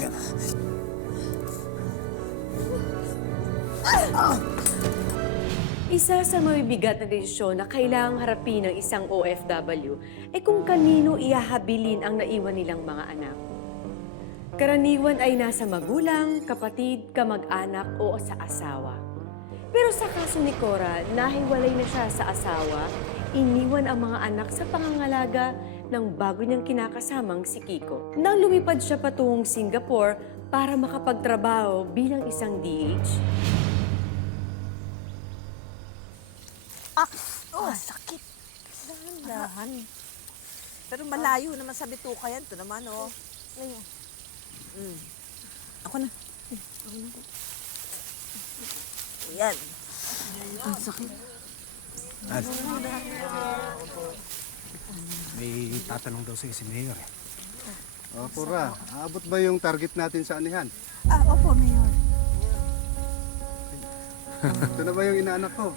Yan. Isa sa mabibigat na desisyon na kailangang harapin ng isang OFW ay kung kanino ihahabilin ang naiwan nilang mga anak. Karaniwan ay nasa magulang, kapatid, kamag-anak o sa asawa. Pero sa kaso ni Cora, nahiwalay na siya sa asawa, iniwan ang mga anak sa pangangalaga ng bago niyang kinakasamang si Kiko. Nang lumipad siya patungong Singapore para makapagtrabaho bilang isang DH, Sakit. Dahan. Pero malayo naman sa bituka yan. Ito naman, oh. Ako na. Ayan. Ang sakit. Dad. May tatanong daw sa'yo si Mayor eh. Cora, aabot ba yung target natin sa anihan? Opo, Mayor. Ito na ba yung inaanak ko?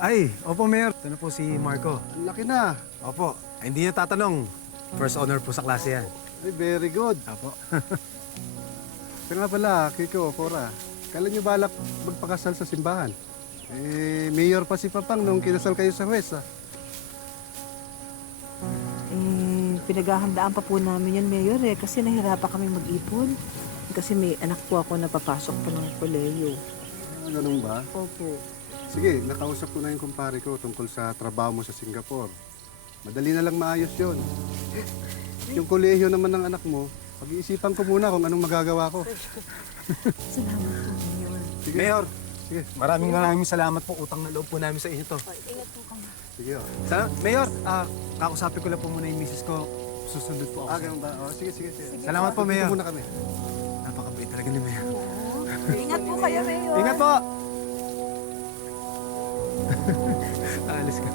Ay, opo Mayor. Ito na po si Marco. Ang laki na. Opo. Ay, hindi niya tatanong. First honor po sa klase yan. Ay, very good. Opo. Ito nga pala, Kiko, Cora. Kailan nyo balak magpakasal sa simbahan? Mayor pa si Papang nung kinasal kayo sa West, ah. Pinaghahandaan pa po namin yan, Mayor, kasi nahirapan kami mag-ipon. Kasi may anak po ako na papasok pa ng koleyo. Ganun ba? Opo. Sige, nakausap ko na yung kumpare ko tungkol sa trabaho mo sa Singapore. Madali na lang maayos yon. Yung kolehiyo naman ng anak mo, pag-iisipan ko muna kung anong magagawa ko. Salamat po, Mayor. Sige. Mayor, Sige, maraming salamat po. Utang na loob po namin sa inyo to. Ingat po kami. sige. Oh. Mayor, kakusapin ko lang po muna yung misis ko. Susunod po ako. Ganun ba? Sige. Salamat po, Mayor. Dito muna kami. Napakabait talaga ni Mayor. Ingat po kayo, Mayor. Ingat po! Alis ka.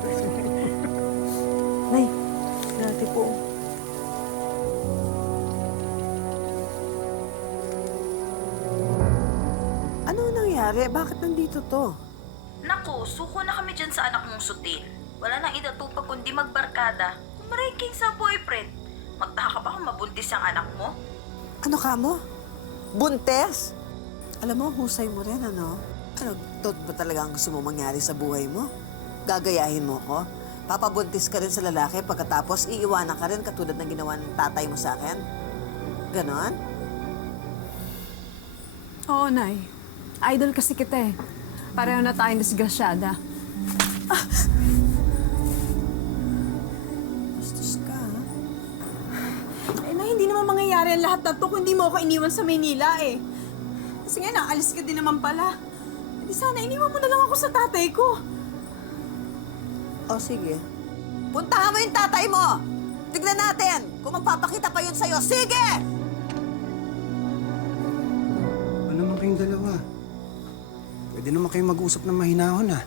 Nay, dati po. Ano nangyari? Bakit nandito to? Naku, suko na kami dyan sa anak mong sutil. Wala nang itatupag kundi magbarkada. Kumaraiking sa boyfriend. Magtaka ka ba kung mabuntis ang anak mo? Ano ka mo? Buntes? Alam mo, husay mo rin, ano? Ano, tot ba talaga ang gusto mo mangyari sa buhay mo? Gagayahin mo ko? Papabuntis ka rin sa lalaki pagkatapos iiwanan ka rin katulad ng ginawa ng tatay mo sa akin? Ganon? Oo, Nay. Idol kasi kita eh. Pareho na tayong disgrasyada. Bastos ka, ha? Eh, Nay, hindi naman mangyayari ang lahat na to kung hindi mo ako iniwan sa Maynila eh. Kasi nga, naalis ka din naman pala. Hindi sana, iniwan mo na lang ako sa tatay ko. O, sige. Puntahan mo yung tatay mo! Tignan natin kung magpapakita pa yun sa'yo. Sige! Ano naman kayong dalawa? Pwede naman kayong mag-usap ng mahinahon, ha?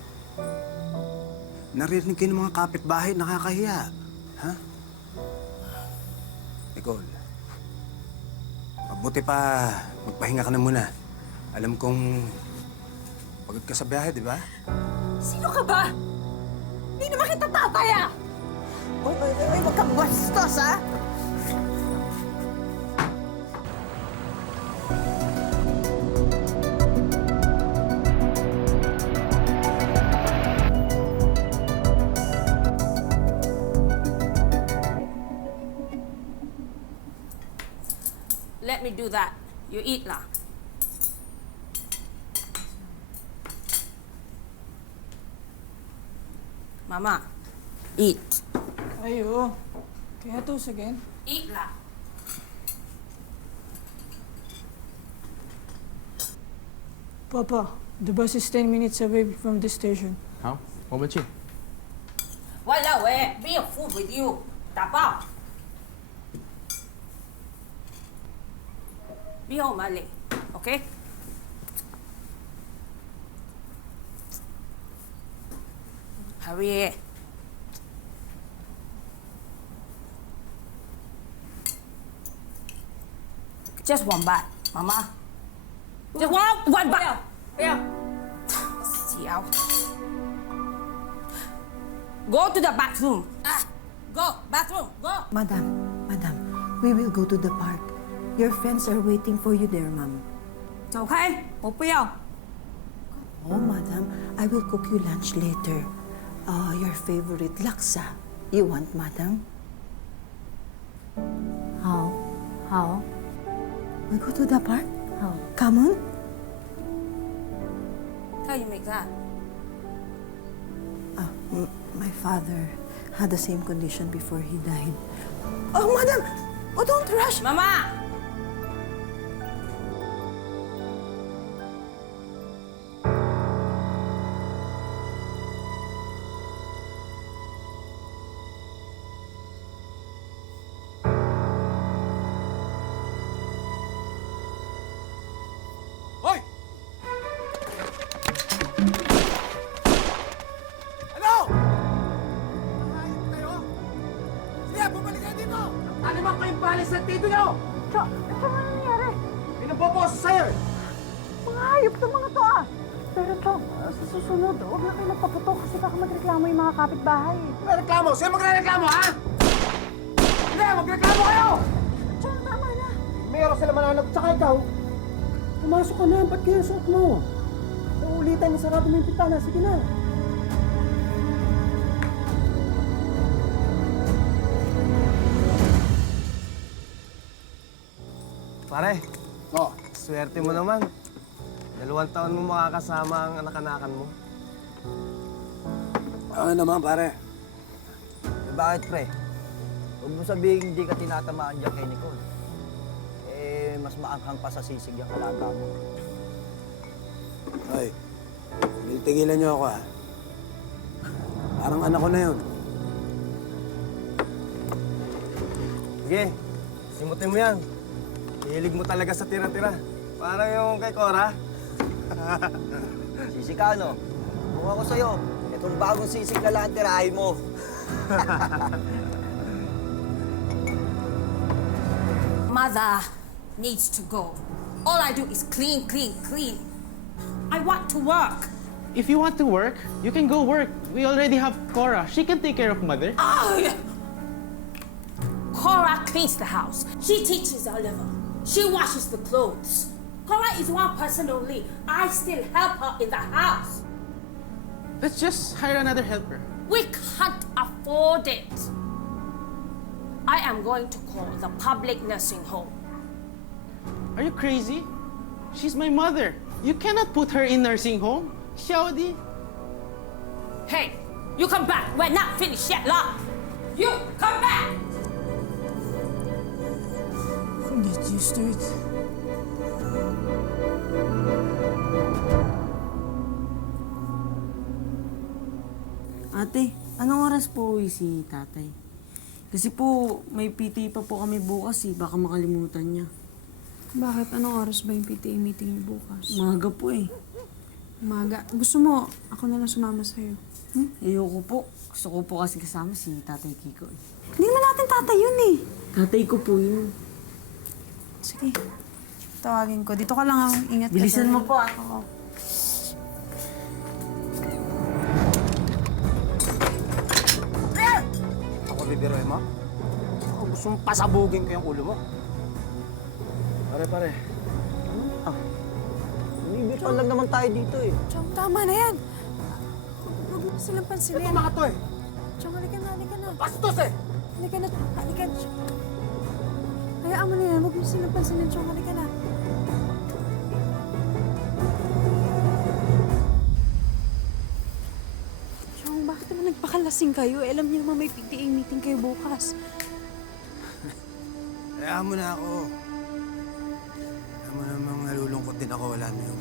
Naririnig kayo ng mga kapitbahay, nakakahiya. Ha? Nicole, mabuti pa magpahinga ka na muna. Alam kong pagod ka sa biyahe, di ba? Sino ka ba? Hindi naman kita tataya! Uy, huwag kang bastos, ha? Let me do that. You eat lah. Mama, eat. Ayo. Kaya to, sige. Eat lah. Papa, the bus is 10 minutes away from the station. 好，我们去。 Walao eh, be a fool with you. Tapao. Be home, Mali. Okay? Hurry. Just one bite, Mama. Just one bite. Yeah. Xiao. Go to the bathroom. Go, bathroom, go. Madam, we will go to the park. Your friends are waiting for you there, ma'am. 走开，我不要。 Oh, madam, I will cook you lunch later. Your favorite laksa. You want, madam? 好，好， We go to the park? 好。 Come on. How you make that? My father had the same condition before he died. Oh, madam! Oh, don't rush! Mama! Hoy! Hello? Mahayop kayo? Sige, bumalik kayo dito! Taliman kayong balis sa tito nyo! Ano nangyari? Pinaboboso sa'yo eh! Mga hayop sa mga to ah! Pero Chong, sa susunod, huwag na kayo magpaputok kasi baka magreklamo yung mga kapitbahay. Magreklamo? Sino magreklamo, ha? Hindi, magreklamo kayo! Chong, tama na! Mayroon sila mananap, tsaka ikaw. Pumasok ka na, ba't kaya suot mo? Sa ulitan, sarado mo yung pitana, sige na. Pare, Oh, swerte mo naman. 2 taon mo makakasama ang anak-anakan mo. ano naman pare? Eh, bakit pre? Huwag mo sabihin hindi ka tinatamaan dyan kay Nicole. Eh, mas maanghang pa sa sisig yung alaga mo. Hoy, tigilan niyo ako ha. Parang anak ko na yun. Sige, simutin mo yan. Hilig mo talaga sa tira-tira. Parang yung kay Cora. Sisig ka, no? Kung ako sa'yo, itong bagong sisig na lang tirahin mo. Mother needs to go. All I do is clean, clean, clean. I want to work. If you want to work, you can go work. We already have Cora. She can take care of mother. Cora cleans the house. She teaches Oliver. She washes the clothes. Cora is one person only. I still help her in the house. Let's just hire another helper. We can't afford it. I am going to call the public nursing home. Are you crazy? She's my mother. You cannot put her in nursing home. Xiaodi. Hey, you come back. We're not finished yet, lah. You come back. Get used to it. Ate, anong oras po uwi si tatay? Kasi po, may PT pa po kami bukas eh. Baka makalimutan niya. Bakit? Anong oras ba yung PTA meeting niyo bukas? Umaga po eh. Umaga. Gusto mo, ako na lang sumama sa'yo. Ayoko po. Gusto ko po kasi kasama si Tatay Kiko eh. Hindi naman natin tatay yun eh. Tatay ko po yun. Sige. Tawagin ko. Dito ka lang ang ingat ka. Bilisan mo po ah. Oo. Ako bibiroy mo? Ako gusto mong pasabugin ko yung ulo mo. Pare. Bibitaw lang naman tayo dito eh. Chong, tama na yan. Huwag mo silang pansinin. Ito mga to eh. Chong, halika na, halika na. Bastos eh! Halika na, halika na. Chong. Hayaan mo na yan. Huwag mo silang pansinin. Chong, halika na. Chong, bakit naman nagpakalasing kayo? Eh, alam niyo naman may PTA meeting kayo bukas. Hayaan mo na ako. Alam mo namang nalulungkot din ako, wala na yung